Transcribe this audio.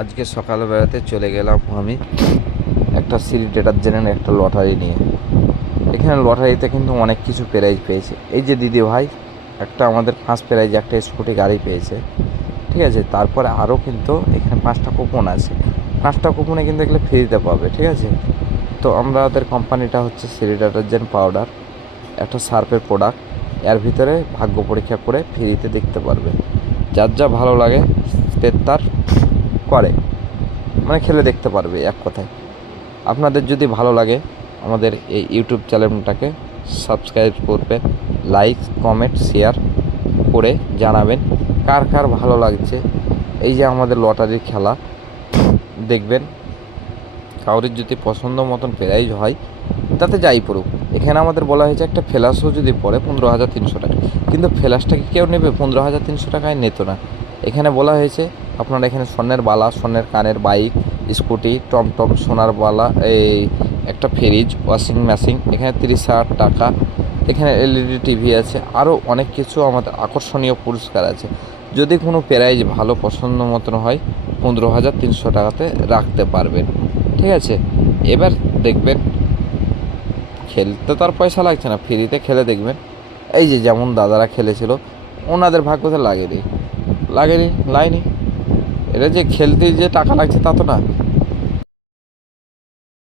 আজকে সকালবেলাতে চলে গেলাম আমি একটা সিটি ডিটারজেন্টের একটা লটারি নিয়ে। এখানে লটারিতে কিন্তু অনেক কিছু প্রাইজ পেয়েছে। এই যে দিদি ভাই একটা আমাদের ফার্স্ট প্রাইজ একটা স্কুটি গাড়ি পেয়েছে, ঠিক আছে। তারপরে আরও কিন্তু এখানে 5টা কুপন আছে। 5টা কুপনে কিন্তু এগুলো ফ্রিতে পাবে, ঠিক আছে। তো আমাদের কোম্পানিটা হচ্ছে সিটি ডিটারজেন্ট পাউডার, একটা সার্ফের প্রোডাক্ট। এর ভিতরে ভাগ্য পরীক্ষা করে ফ্রিতে দেখতে পারবে। যার যা ভালো লাগে সে তার করে, মানে খেলে দেখতে পারবে। এক কথায় আপনাদের যদি ভালো লাগে আমাদের এই ইউটিউব চ্যানেলটাকে সাবস্ক্রাইব করবেন, লাইক কমেন্ট শেয়ার করে জানাবেন কার কার ভালো লাগছে। এই যে আমাদের লটারির খেলা দেখবেন, কাউরির যদি পছন্দ মতন প্রাইজ হয় তাতে যাই পড়ুক। এখানে আমাদের বলা হয়েছে একটা ফ্ল্যাশও যদি পড়ে 15,300 টাকা, কিন্তু ফ্ল্যাশটাকে কেউ নেবে 15,300 টাকায় নিত না। এখানে বলা হয়েছে আপনারা এখানে স্বর্ণের বালা, স্বর্ণের কানের, বাইক, স্কুটি, টমটম, সোনার বালা, এই একটা ফ্রিজ, ওয়াশিং মেশিন, এখানে 30,000 টাকা। এখানে এলইডি টিভি আছে, আরও অনেক কিছু আমাদের আকর্ষণীয় পুরস্কার আছে। যদি কোনো প্রাইজ ভালো পছন্দ মতন হয় 15,300 টাকাতে রাখতে পারবেন, ঠিক আছে। এবার দেখবেন খেলতে তো আর পয়সা লাগছে না, ফ্রিতে খেলে দেখবেন। এই যে যেমন দাদারা খেলেছিল ওনাদের ভাগ্যতে লাগেনি, লাগেনি। এটা যে খেলতে যে টাকা লাগছে তা তো না,